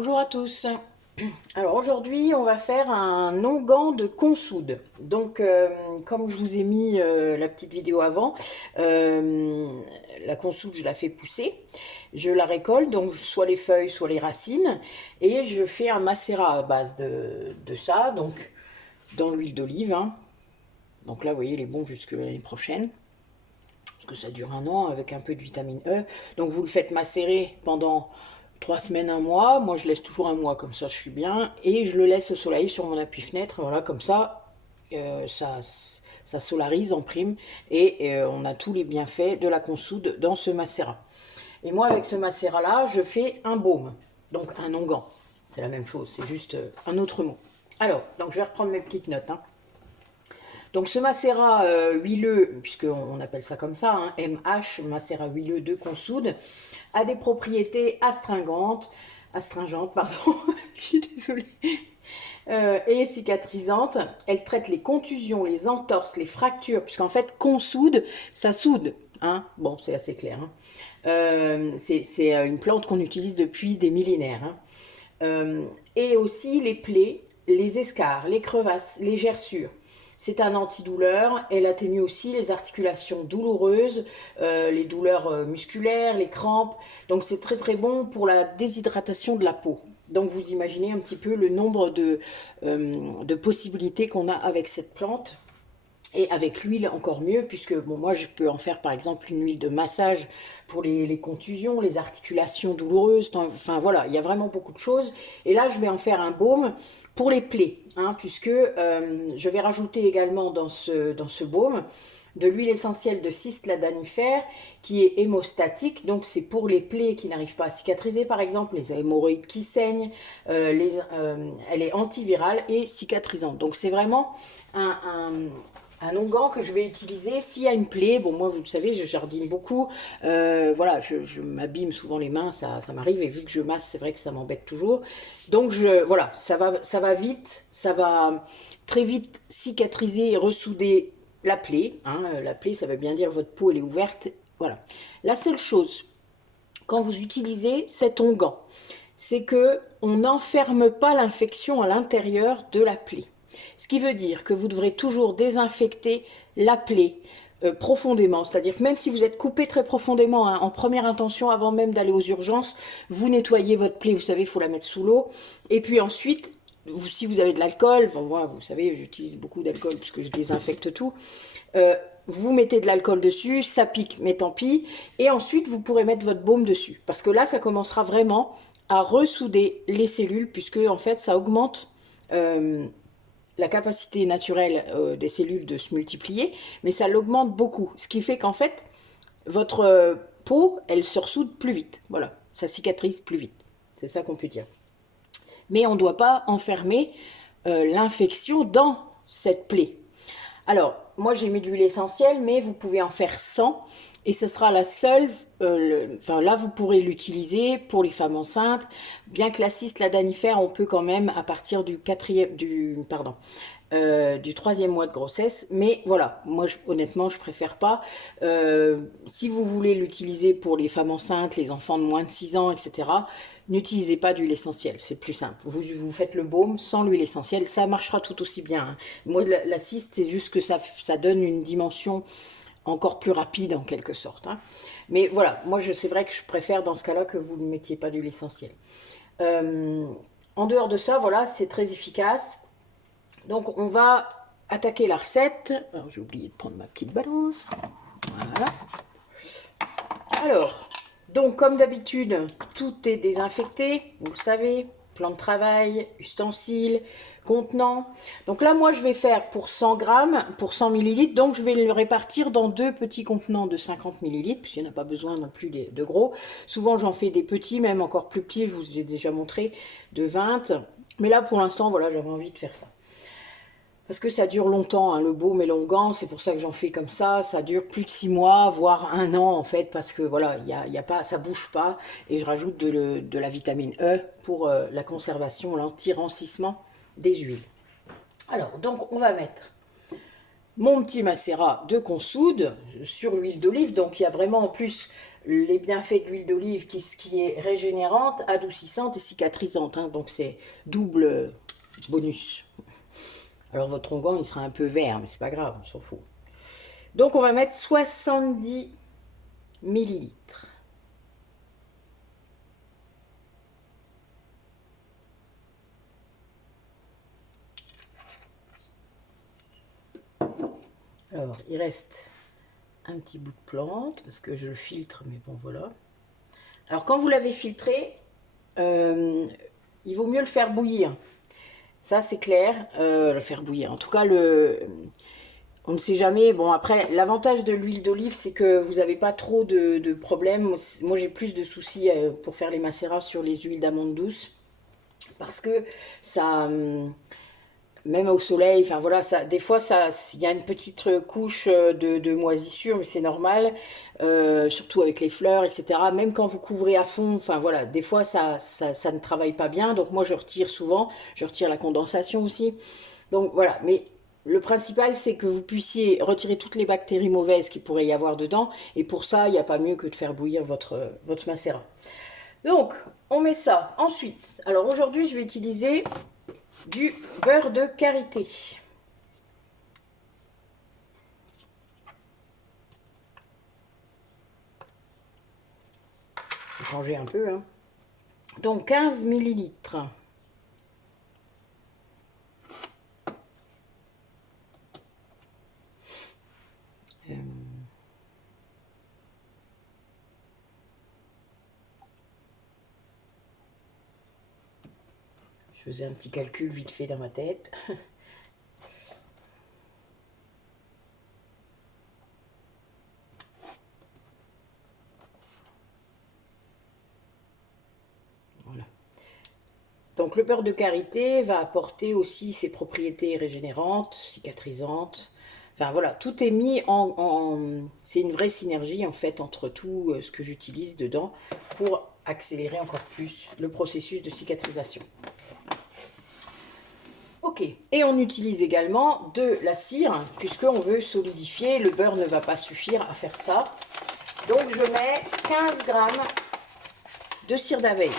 Bonjour à tous. Alors aujourd'hui, on va faire un onguent de consoude. Donc, comme je vous ai mis la petite vidéo avant, euh, la consoude, je la fais pousser. Je la récolte, donc soit les feuilles, soit les racines. Et je fais un macérat à base de ça, donc dans l'huile d'olive, hein. Donc là, vous voyez, il est bon jusque l'année prochaine. Parce que ça dure un an avec un peu de vitamine E. Donc vous le faites macérer pendant 3 semaines, un mois. Moi, je laisse toujours un mois, comme ça, je suis bien. Et je le laisse au soleil sur mon appui-fenêtre. Voilà, comme ça, ça solarise en prime. Et on a tous les bienfaits de la consoude dans ce macérat. Et moi, avec ce macérat-là, je fais un baume. Donc, un onguent. C'est la même chose, c'est juste un autre mot. Alors, donc je vais reprendre mes petites notes, hein. Donc ce macérat huileux, puisqu'on appelle ça comme ça, hein, MH, macérat huileux de consoude, a des propriétés astringentes, pardon, je suis désolée, et cicatrisantes. Elle traite les contusions, les entorses, les fractures, puisqu'en fait consoude, ça soude. Hein, bon, c'est assez clair. Hein. C'est une plante qu'on utilise depuis des millénaires. Hein. Et aussi les plaies, les escarres, les crevasses, les gerçures. C'est un antidouleur. Elle atténue aussi les articulations douloureuses, les douleurs musculaires, les crampes. Donc c'est très très bon pour la déshydratation de la peau. Donc vous imaginez un petit peu le nombre de possibilités qu'on a avec cette plante. Et avec l'huile encore mieux, puisque bon, moi je peux en faire par exemple une huile de massage pour les contusions, les articulations douloureuses, enfin voilà, il y a vraiment beaucoup de choses. Et là je vais en faire un baume pour les plaies, hein, puisque je vais rajouter également dans ce baume de l'huile essentielle de cisladanifère qui est hémostatique, donc c'est pour les plaies qui n'arrivent pas à cicatriser, par exemple les hémorroïdes qui saignent, elle est antivirale et cicatrisante. Donc c'est vraiment un onguent que je vais utiliser s'il y a une plaie. Bon, moi, vous le savez, je jardine beaucoup. Voilà, je m'abîme souvent les mains, ça m'arrive. Et vu que je masse, c'est vrai que ça m'embête toujours. Donc, voilà, ça va vite. Ça va très vite cicatriser et ressouder la plaie. Hein. La plaie, ça veut bien dire votre peau, elle est ouverte. Voilà. La seule chose, quand vous utilisez cet onguent, c'est que on n'enferme pas l'infection à l'intérieur de la plaie. Ce qui veut dire que vous devrez toujours désinfecter la plaie profondément. C'est-à-dire que même si vous êtes coupé très profondément, hein, en première intention, avant même d'aller aux urgences, vous nettoyez votre plaie, vous savez, il faut la mettre sous l'eau. Et puis ensuite, si vous avez de l'alcool, bon, moi, vous savez, j'utilise beaucoup d'alcool puisque je désinfecte tout, euh, vous mettez de l'alcool dessus, ça pique, mais tant pis. Et ensuite, vous pourrez mettre votre baume dessus. Parce que là, ça commencera vraiment à ressouder les cellules, puisque en fait, ça augmente la capacité naturelle des cellules de se multiplier, mais ça l'augmente beaucoup. Ce qui fait qu'en fait, votre peau, elle se ressoude plus vite. Voilà, ça cicatrise plus vite. C'est ça qu'on peut dire. Mais on ne doit pas enfermer l'infection dans cette plaie. Alors, moi j'ai mis de l'huile essentielle, mais vous pouvez en faire 100 et ce sera la seule, enfin là vous pourrez l'utiliser pour les femmes enceintes, bien que la cisladanifère, on peut quand même à partir du troisième mois de grossesse, mais voilà, moi honnêtement je préfère pas. Si vous voulez l'utiliser pour les femmes enceintes, les enfants de moins de 6 ans, etc., n'utilisez pas d'huile essentielle, c'est plus simple. Vous faites le baume sans l'huile essentielle, ça marchera tout aussi bien. Hein. Moi la cyste, c'est juste que ça donne une dimension encore plus rapide en quelque sorte. Hein. Mais voilà, moi c'est vrai que je préfère dans ce cas-là que vous ne mettiez pas d'huile essentielle. Euh, En dehors de ça, voilà, c'est très efficace. Donc on va attaquer la recette. Alors j'ai oublié de prendre ma petite balance. Voilà. Alors, donc comme d'habitude, tout est désinfecté, vous le savez, plan de travail, ustensiles, contenants. Donc là, moi, je vais faire pour 100 grammes, pour 100 millilitres, donc je vais le répartir dans deux petits contenants de 50 millilitres, puisqu'il n'y en a pas besoin non plus de gros. Souvent, j'en fais des petits, même encore plus petits, je vous ai déjà montré, de 20. Mais là, pour l'instant, voilà, j'avais envie de faire ça. Parce que ça dure longtemps, hein, le baume et l'onguent, c'est pour ça que j'en fais comme ça dure plus de 6 mois, voire un an en fait, parce que voilà, y a pas, ça bouge pas, et je rajoute de la vitamine E pour la conservation, l'antirancissement des huiles. Alors, donc on va mettre mon petit macérat de consoude sur l'huile d'olive. Donc il y a vraiment en plus les bienfaits de l'huile d'olive qui est régénérante, adoucissante et cicatrisante. Hein. Donc c'est double bonus. Alors votre onguent il sera un peu vert, mais c'est pas grave, on s'en fout. Donc on va mettre 70 millilitres. Alors il reste un petit bout de plante parce que je le filtre, mais bon voilà. Alors quand vous l'avez filtré, il vaut mieux le faire bouillir. Ça c'est clair, le faire bouillir. En tout cas, on ne sait jamais. Bon après, l'avantage de l'huile d'olive, c'est que vous n'avez pas trop de problèmes. Moi j'ai plus de soucis pour faire les macérats sur les huiles d'amandes douces. Parce que ça, même au soleil, enfin voilà, ça, des fois, il y a une petite couche de moisissure, mais c'est normal, surtout avec les fleurs, etc. Même quand vous couvrez à fond, enfin voilà, des fois, ça ne travaille pas bien. Donc moi, je retire souvent, je retire la condensation aussi. Donc voilà, mais le principal, c'est que vous puissiez retirer toutes les bactéries mauvaises qu'il pourrait y avoir dedans. Et pour ça, il n'y a pas mieux que de faire bouillir votre macérat. Donc, on met ça. Ensuite, alors aujourd'hui, je vais utiliser du beurre de karité. Je vais changer un peu. Hein. Donc 15 millilitres. Je faisais un petit calcul vite fait dans ma tête. Voilà. Donc le beurre de karité va apporter aussi ses propriétés régénérantes, cicatrisantes. Enfin voilà, tout est mis c'est une vraie synergie en fait entre tout ce que j'utilise dedans pour accélérer encore plus le processus de cicatrisation. Ok, et on utilise également de la cire puisqu'on veut solidifier, le beurre ne va pas suffire à faire ça. Donc je mets 15 grammes de cire d'abeille.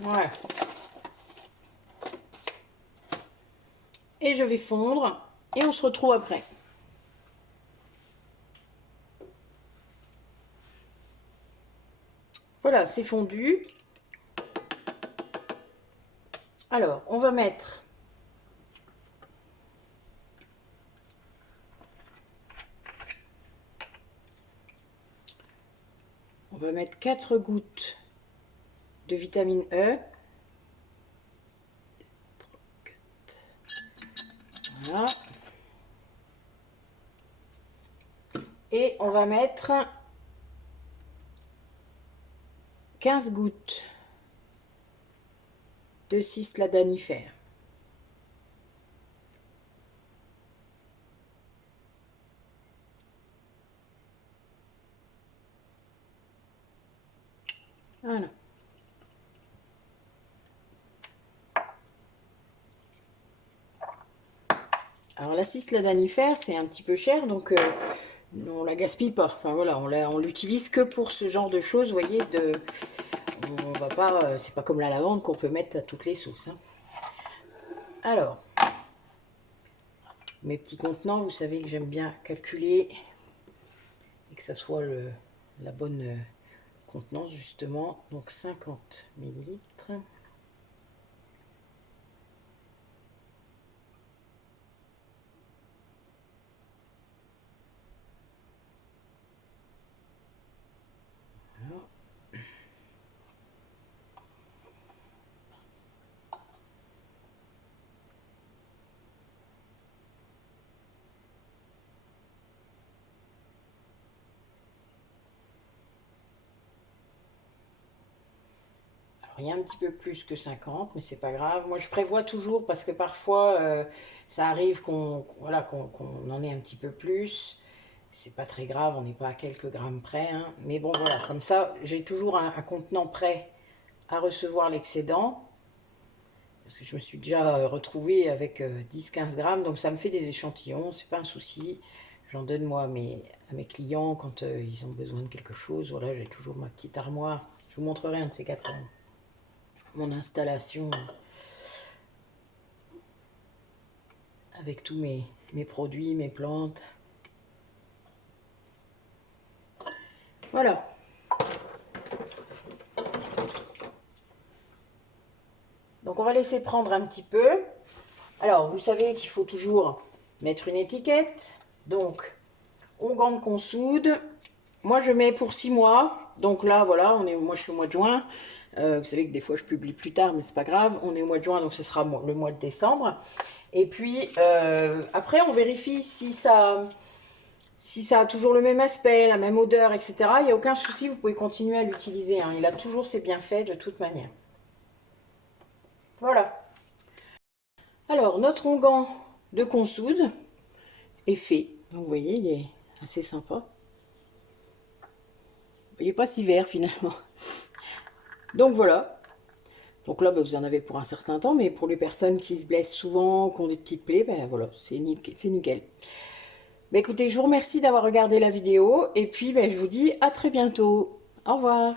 Voilà. Et je vais fondre et on se retrouve après. Voilà, c'est fondu. Alors, on va mettre on va mettre 4 gouttes de vitamine E. Voilà. Et on va mettre 15 gouttes de cisladanifère. Voilà. Alors la cisladanifère, c'est un petit peu cher, donc on la gaspille pas. Enfin voilà, on l'utilise que pour ce genre de choses, vous voyez, on va pas, c'est pas comme la lavande qu'on peut mettre à toutes les sauces. Hein. Alors, mes petits contenants, vous savez que j'aime bien calculer et que ça soit la bonne contenance justement. Donc 50 millilitres. Il y a un petit peu plus que 50, mais c'est pas grave. Moi, je prévois toujours parce que parfois, ça arrive qu'on voilà, qu'on en ait un petit peu plus. C'est pas très grave, on n'est pas à quelques grammes près. Hein. Mais bon, voilà, comme ça, j'ai toujours un contenant prêt à recevoir l'excédent. parce que je me suis déjà retrouvée avec 10-15 grammes, donc ça me fait des échantillons, c'est pas un souci. J'en donne moi à mes clients quand ils ont besoin de quelque chose. Voilà, j'ai toujours ma petite armoire. Je vous montrerai un de ces quatre, mon installation avec tous mes produits, mes plantes. Voilà. Donc on va laisser prendre un petit peu. Alors, vous savez qu'il faut toujours mettre une étiquette. Donc, onguent de consoude. Moi, je mets pour 6 mois. Donc là, voilà, moi je suis au mois de juin. Vous savez que des fois, je publie plus tard, mais c'est pas grave. On est au mois de juin, donc ce sera le mois de décembre. Et puis, après, on vérifie si ça a toujours le même aspect, la même odeur, etc. Il n'y a aucun souci, vous pouvez continuer à l'utiliser. Hein. Il a toujours ses bienfaits de toute manière. Voilà. Alors, notre onguent de consoude est fait. Donc, vous voyez, il est assez sympa. Il n'est pas si vert finalement. Donc voilà. Donc là, vous en avez pour un certain temps, mais pour les personnes qui se blessent souvent, qui ont des petites plaies, ben voilà, c'est nickel. Ben écoutez, je vous remercie d'avoir regardé la vidéo, et puis ben, je vous dis à très bientôt. Au revoir.